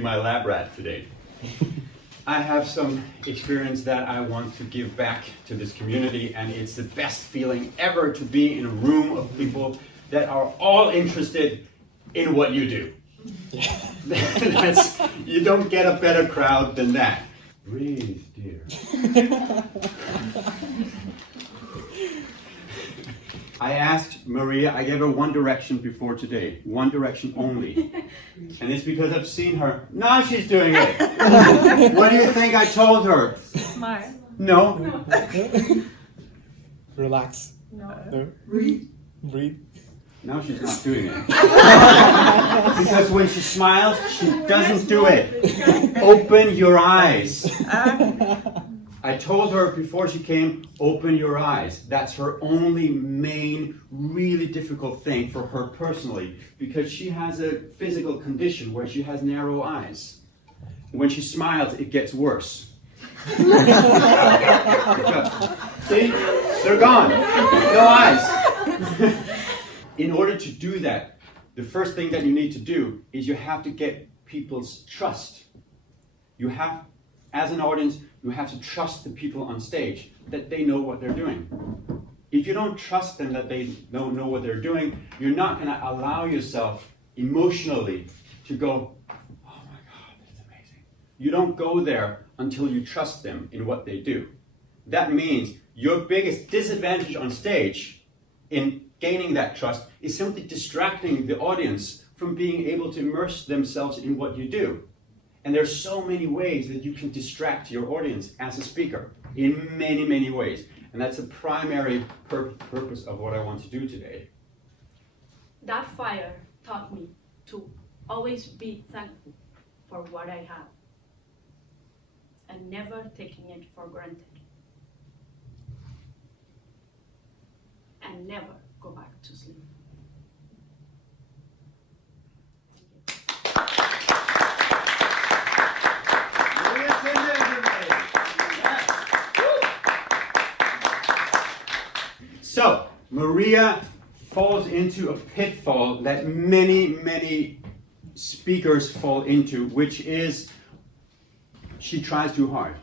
be my lab rat today. I have some experience that I want to give back to this community, and it's the best feeling ever to be in a room of people that are all interested in what you do. You don't get a better crowd than that. Breathe, dear. I asked Maria, I gave her one direction before today, one direction only. And it's because I've seen her. Now she's doing it. What do you think I told her? Smile. No. Relax. No. Breathe. Breathe. Now she's not doing it. Because when she smiles, she doesn't do it. Open your eyes. I told her before she came, open your eyes. That's her only main, really difficult thing for her personally, because she has a physical condition where she has narrow eyes. When she smiles, it gets worse. See? They're gone. No eyes. In order to do that, the first thing that you need to do is you have to get people's trust. You have, as an audience, you have to trust the people on stage that they know what they're doing. If you don't trust them that they don't know what they're doing, you're not going to allow yourself emotionally to go, oh my God, that's amazing. You don't go there until you trust them in what they do. That means your biggest disadvantage on stage in gaining that trust is simply distracting the audience from being able to immerse themselves in what you do. And there's so many ways that you can distract your audience as a speaker, in many, many ways. And that's the primary purpose of what I want to do today. That fire taught me to always be thankful for what I have and never taking it for granted. And never go back to sleep. So, Maria falls into a pitfall that many, many speakers fall into, which is she tries too hard.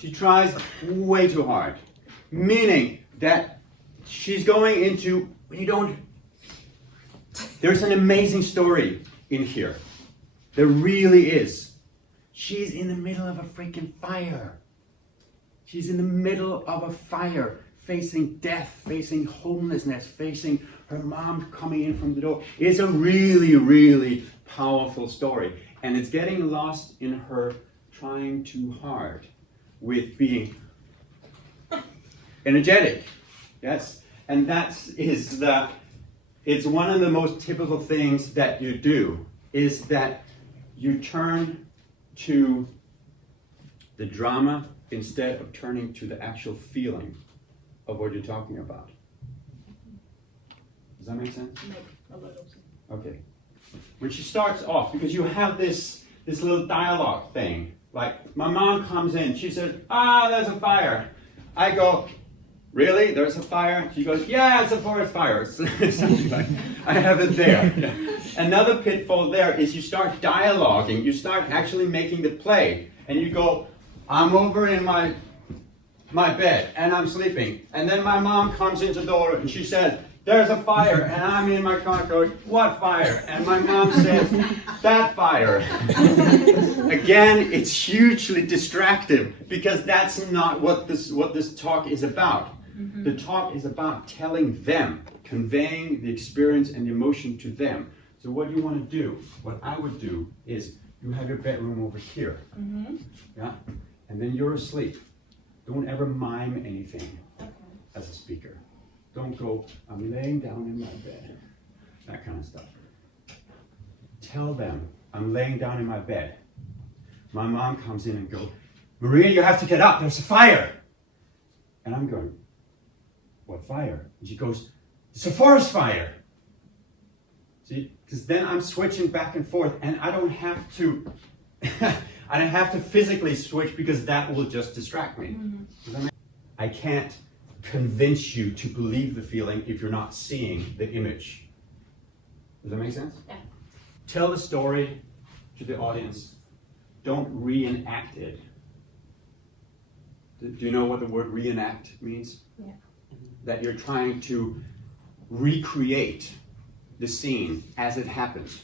She tries way too hard, meaning that she's going into, there's an amazing story in here. There really is. She's in the middle of a freaking fire. She's in the middle of a fire, facing death, facing homelessness, facing her mom coming in from the door. It's a really, really powerful story. And it's getting lost in her trying too hard with being energetic. Yes? And it's one of the most typical things that you do, is that you turn to the drama instead of turning to the actual feeling of what you're talking about. Does that make sense? Make a little sense. Okay. When she starts off, because you have this little dialogue thing, like my mom comes in, she says, there's a fire. I go, really? There's a fire? She goes, yeah, it's a forest fire. Something like, I have it there. Yeah. Another pitfall there is you start dialoguing, you start actually making the play, and you go, I'm over in my bed and I'm sleeping. And then my mom comes into the door and she says, there's a fire, and I'm in my car going, what fire? And my mom says, that fire. Again, it's hugely distractive because that's not what this talk is about. Mm-hmm. The talk is about telling them, conveying the experience and the emotion to them. So what you want to do, what I would do, is you have your bedroom over here. Mm-hmm. Yeah? And then you're asleep. Don't ever mime anything as a speaker. Don't go, I'm laying down in my bed. That kind of stuff. Tell them, I'm laying down in my bed. My mom comes in and goes, Maria, you have to get up, there's a fire. And I'm going, what fire? And she goes, it's a forest fire. See, because then I'm switching back and forth and I don't have to I don't have to physically switch because that will just distract me. Mm-hmm. I can't convince you to believe the feeling if you're not seeing the image. Does that make sense? Yeah. Tell the story to the audience. Don't reenact it. Do you know what the word reenact means? Yeah. That you're trying to recreate the scene as it happens.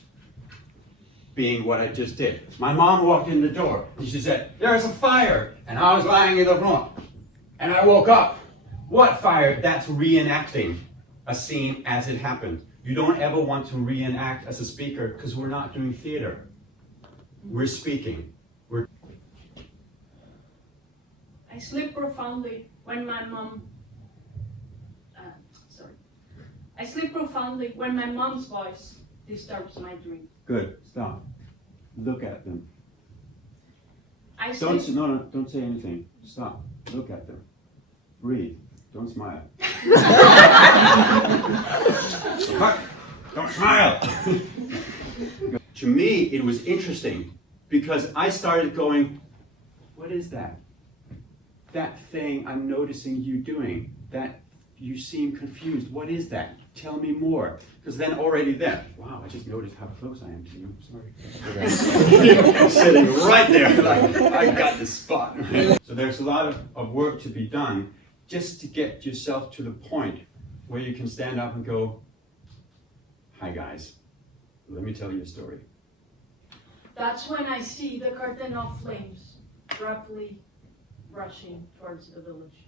Being what I just did. My mom walked in the door and she said, "There's a fire!" And I was lying in the room. And I woke up. What fire? That's reenacting a scene as it happened. You don't ever want to reenact as a speaker because we're not doing theater. We're speaking. I sleep profoundly when my mom. I sleep profoundly when my mom's voice disturbs my dream. Good. Stop. Look at them. I Don't sleep. don't say anything. Stop. Look at them. Breathe. Don't smile. Don't smile. To me, it was interesting because I started going, what is that? That thing I'm noticing you doing. That you seem confused. What is that? Tell me more. Because then already there, wow, I just noticed how close I am to you. Sorry. I'm sitting right there. Like, I got the spot. So there's a lot of work to be done just to get yourself to the point where you can stand up and go, "Hi guys, let me tell you a story." That's when I see the curtain of flames rapidly rushing towards the village.